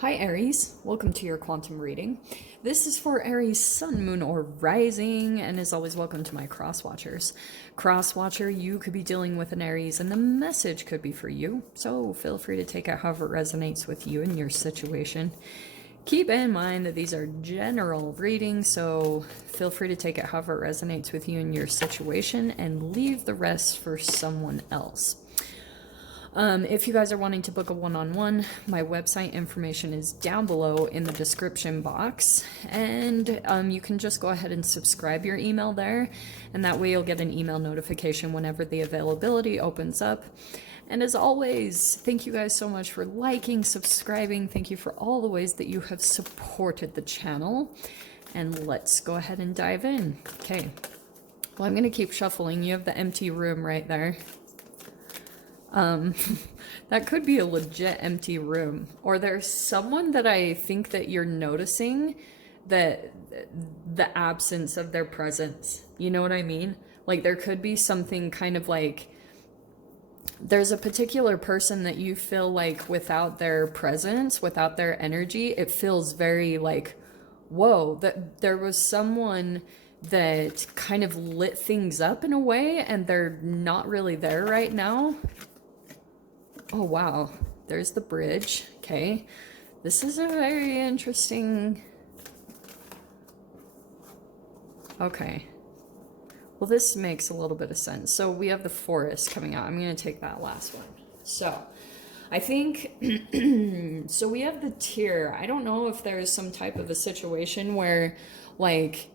Hi Aries, welcome to your quantum reading. This is for Aries sun, moon, or rising, and as always, welcome to my cross watchers. Cross watcher, you could be dealing with an Aries and the message could be for you, so feel free to take it however it resonates with you and your situation. Keep in mind that these are general readings, so feel free to take it however it resonates with you and your situation and leave the rest for someone else. If you guys are wanting to book a one-on-one, my website information is down below in the description box, and you can just go ahead and subscribe your email there, and that way you'll get an email notification whenever the availability opens up. And as always, thank you guys so much for liking, subscribing. Thank you for all the ways that you have supported the channel. And let's go ahead and dive in. Okay. Well, I'm going to keep shuffling. You have the empty room right there. That could be a legit empty room. Or there's someone that I think that you're noticing that the absence of their presence. You know what I mean? Like there could be something kind of like there's a particular person that you feel like without their presence, without their energy, it feels very like, whoa, that there was someone that kind of lit things up in a way and they're not really there right now. Oh, wow. There's the bridge. Okay. This is a very interesting... Okay. Well, this makes a little bit of sense. So we have the forest coming out. I'm going to take that last one. So I think... so we have the tear. I don't know if there's some type of a situation where, like...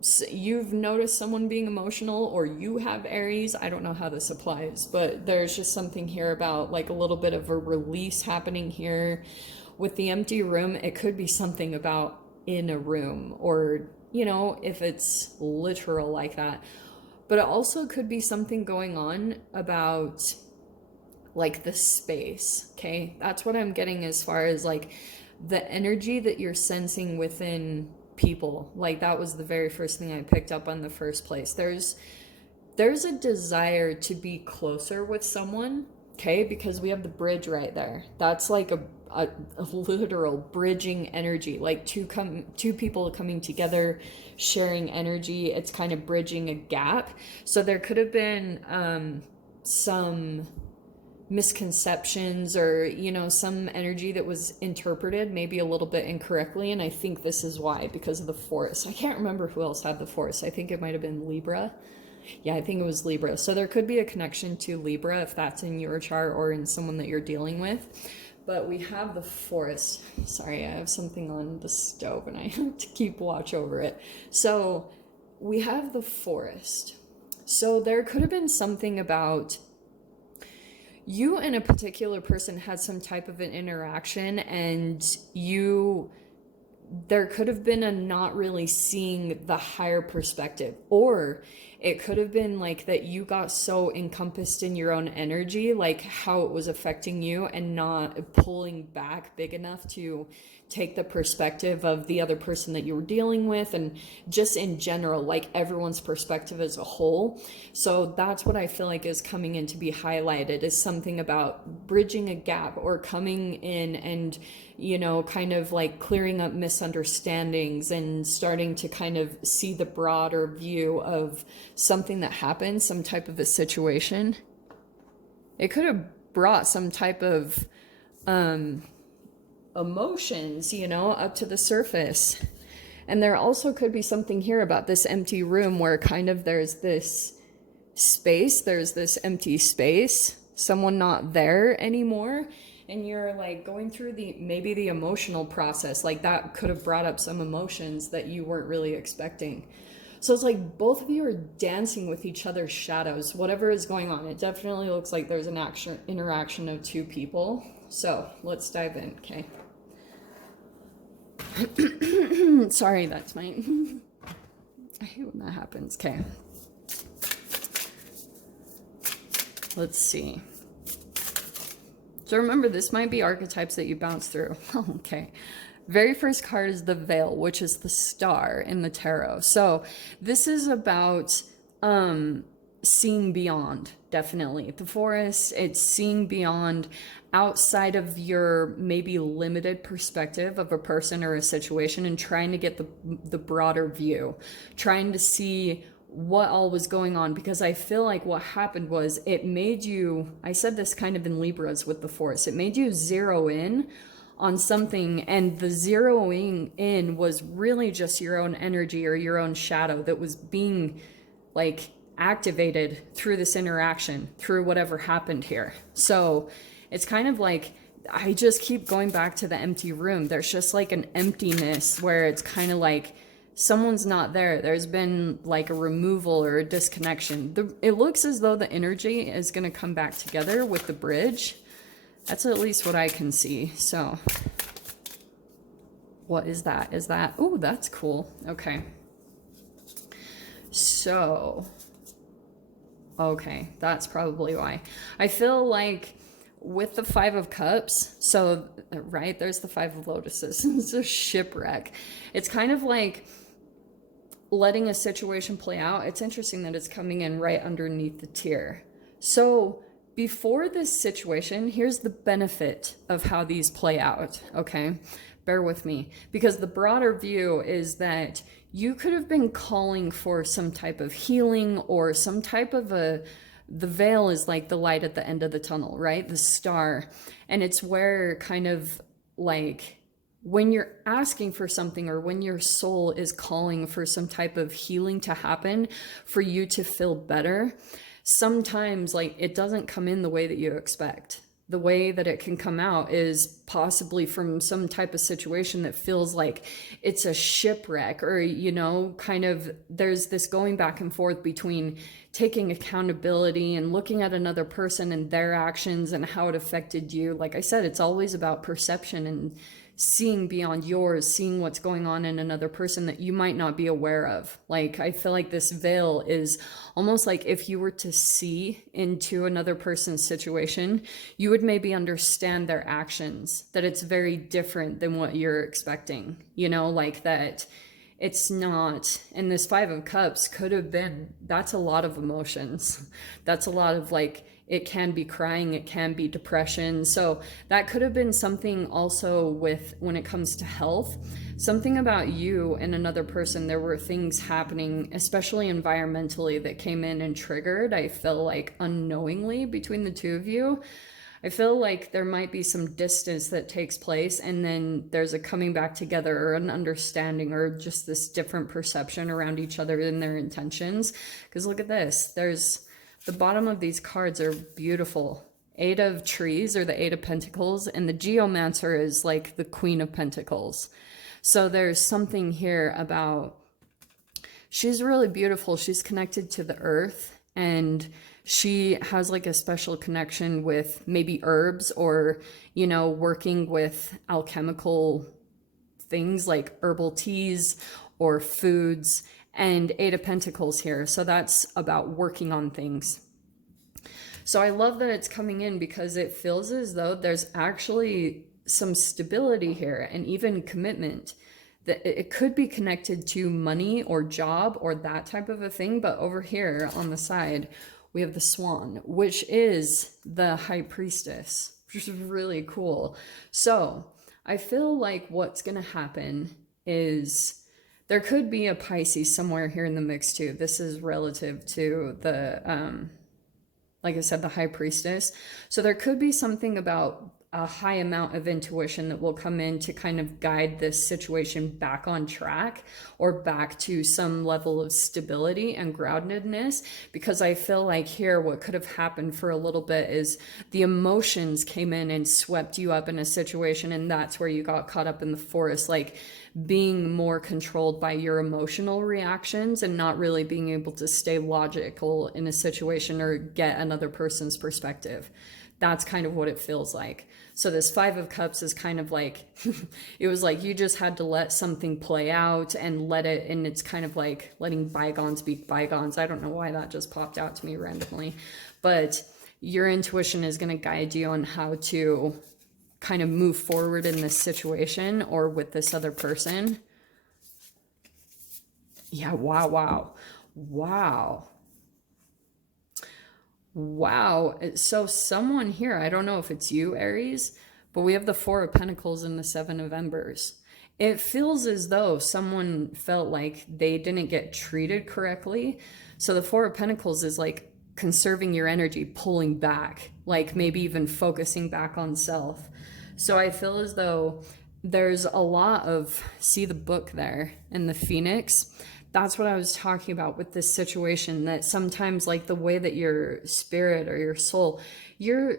So you've noticed someone being emotional, or you have Aries. I don't know how this applies, but there's just something here about like a little bit of a release happening here. With the empty room, it could be something about in a room, or, you know, if it's literal like that. But it also could be something going on about like the space, okay? That's what I'm getting as far as like the energy that you're sensing within people. Like that was the very first thing I picked up on the first place. There's a desire to be closer with someone, okay? Because we have the bridge right there. That's like a literal bridging energy, like two people coming together, sharing energy. It's kind of bridging a gap. So there could have been some misconceptions, or, you know, some energy that was interpreted maybe a little bit incorrectly. And I think this is why, because of the forest. I can't remember who else had the forest. I think it might have been Libra. Yeah, I think it was Libra. So there could be a connection to Libra if that's in your chart or in someone that you're dealing with. But we have the forest. Sorry, I have something on the stove and I have to keep watch over it. So we have the forest. So there could have been something about you and a particular person had some type of an interaction, and there could have been a not really seeing the higher perspective, or it could have been like that you got so encompassed in your own energy, like how it was affecting you, and not pulling back big enough to take the perspective of the other person that you were dealing with, and just in general, like everyone's perspective as a whole. So that's what I feel like is coming in to be highlighted, is something about bridging a gap, or coming in and, you know, kind of like clearing up misunderstandings and starting to kind of see the broader view of something that happened, some type of a situation. It could have brought some type of emotions, you know, up to the surface. And there also could be something here about this empty room where kind of there's this space, there's this empty space, someone not there anymore, and you're like going through maybe the emotional process. Like that could have brought up some emotions that you weren't really expecting. So it's like both of you are dancing with each other's shadows, whatever is going on. It definitely looks like there's an interaction of two people. So let's dive in, okay? Sorry, that's my... I hate when that happens. Okay. Let's see. So remember, this might be archetypes that you bounce through. Okay. Very first card is the Veil, which is the star in the tarot. So this is about seeing beyond, definitely. The forest, it's seeing beyond, outside of your maybe limited perspective of a person or a situation, and trying to get the broader view, trying to see what all was going on. Because I feel like what happened was it made you, I said this kind of in Libras with the forest, it made you zero in on something, and the zeroing in was really just your own energy or your own shadow that was being like activated through this interaction, through whatever happened here. So it's kind of like, I just keep going back to the empty room. There's just like an emptiness where it's kind of like someone's not there. There's been like a removal or a disconnection. It looks as though the energy is going to come back together with the bridge. That's at least what I can see. So what is that? Is that, oh, that's cool. Okay. So, okay, that's probably why. I feel like with the Five of Cups, so, right, there's the Five of Lotuses. It's a shipwreck. It's kind of like letting a situation play out. It's interesting that it's coming in right underneath the tier. So before this situation, here's the benefit of how these play out, okay? Bear with me, because the broader view is that you could have been calling for some type of healing or some type of the veil is like the light at the end of the tunnel, right? The star. And it's where kind of like when you're asking for something, or when your soul is calling for some type of healing to happen for you to feel better, sometimes like it doesn't come in the way that you expect. The way that it can come out is possibly from some type of situation that feels like it's a shipwreck, or, you know, kind of there's this going back and forth between taking accountability and looking at another person and their actions and how it affected you. Like I said, it's always about perception and seeing beyond yours, seeing what's going on in another person that you might not be aware of. Like, I feel like this veil is almost like if you were to see into another person's situation, you would maybe understand their actions, that it's very different than what you're expecting, you know, like that it's not. And this Five of Cups could have been, that's a lot of emotions. That's a lot of like, it can be crying, it can be depression. So that could have been something also with, when it comes to health, something about you and another person. There were things happening, especially environmentally, that came in and triggered, I feel like unknowingly, between the two of you. I feel like there might be some distance that takes place, and then there's a coming back together, or an understanding, or just this different perception around each other and their intentions. Because look at this, there's the bottom of these cards are beautiful. Eight of Trees, or the Eight of Pentacles, and the Geomancer is like the Queen of Pentacles. So there's something here about, she's really beautiful. She's connected to the earth, and she has like a special connection with maybe herbs, or, you know, working with alchemical things like herbal teas or foods. And Eight of Pentacles here. So that's about working on things. So I love that it's coming in, because it feels as though there's actually some stability here, and even commitment. That it could be connected to money or job or that type of a thing. But over here on the side, we have the Swan, which is the High Priestess, which is really cool. So I feel like what's going to happen is, there could be a Pisces somewhere here in the mix too. This is relative to the, like I said, the High Priestess. So there could be something about a high amount of intuition that will come in to kind of guide this situation back on track, or back to some level of stability and groundedness. Because I feel like here, what could have happened for a little bit is the emotions came in and swept you up in a situation, and that's where you got caught up in the forest, like being more controlled by your emotional reactions and not really being able to stay logical in a situation or get another person's perspective. That's kind of what it feels like. So this Five of Cups is kind of like, it was like you just had to let something play out and let it, and it's kind of like letting bygones be bygones. I don't know why that just popped out to me randomly, but your intuition is going to guide you on how to kind of move forward in this situation or with this other person. Yeah, wow, wow, wow. Wow. So someone here, I don't know if it's you, Aries, but we have the Four of Pentacles and the Seven of Embers. It feels as though someone felt like they didn't get treated correctly. So the Four of Pentacles is like conserving your energy, pulling back, like maybe even focusing back on self. So I feel as though there's a lot of, see the book there and the Phoenix. That's what I was talking about with this situation, that sometimes like the way that your spirit or your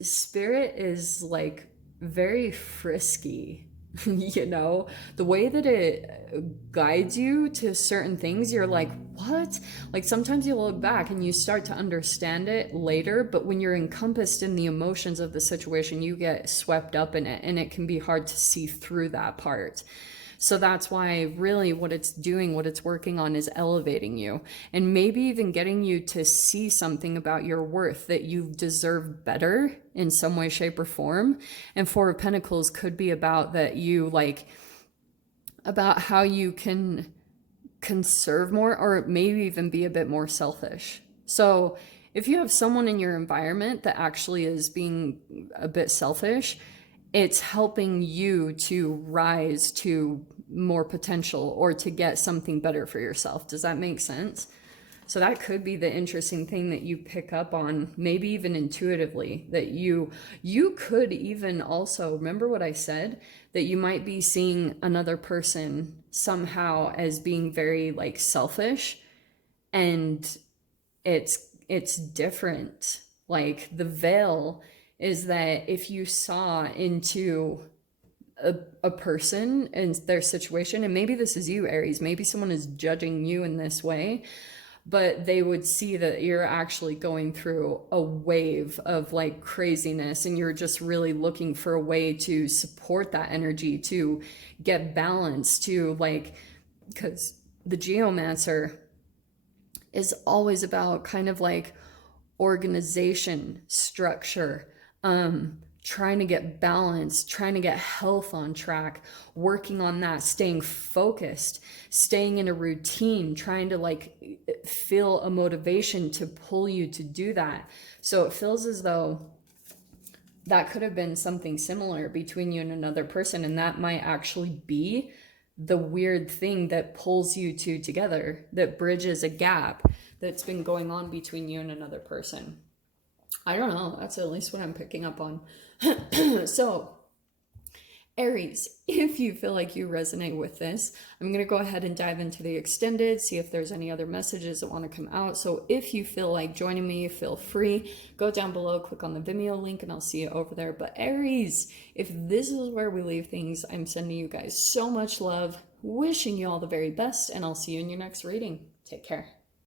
spirit is like very frisky. You know, the way that it guides you to certain things, you're like, what? Like sometimes you look back and you start to understand it later, but when you're encompassed in the emotions of the situation, you get swept up in it, and it can be hard to see through that part. So that's why really what it's doing, what it's working on, is elevating you and maybe even getting you to see something about your worth, that you deserve better in some way, shape, or form. And Four of Pentacles could be about that, you like, about how you can conserve more, or maybe even be a bit more selfish. So if you have someone in your environment that actually is being a bit selfish, it's helping you to rise to more potential or to get something better for yourself. Does that make sense? So that could be the interesting thing that you pick up on, maybe even intuitively, that you could even also, remember what I said, that you might be seeing another person somehow as being very like selfish, and it's different. Like the veil is that if you saw into a person and their situation, and maybe this is you, Aries, maybe someone is judging you in this way, but they would see that you're actually going through a wave of like craziness, and you're just really looking for a way to support that energy, to get balance, to like, because the geomancer is always about kind of like organization, structure, trying to get balance, trying to get health on track, working on that, staying focused, staying in a routine, trying to like feel a motivation to pull you to do that. So it feels as though that could have been something similar between you and another person, and that might actually be the weird thing that pulls you two together, that bridges a gap that's been going on between you and another person. I don't know. That's at least what I'm picking up on. So, Aries, if you feel like you resonate with this, I'm going to go ahead and dive into the extended, see if there's any other messages that want to come out. So if you feel like joining me, feel free. Go down below, click on the Vimeo link, and I'll see you over there. But Aries, if this is where we leave things, I'm sending you guys so much love, wishing you all the very best, and I'll see you in your next reading. Take care.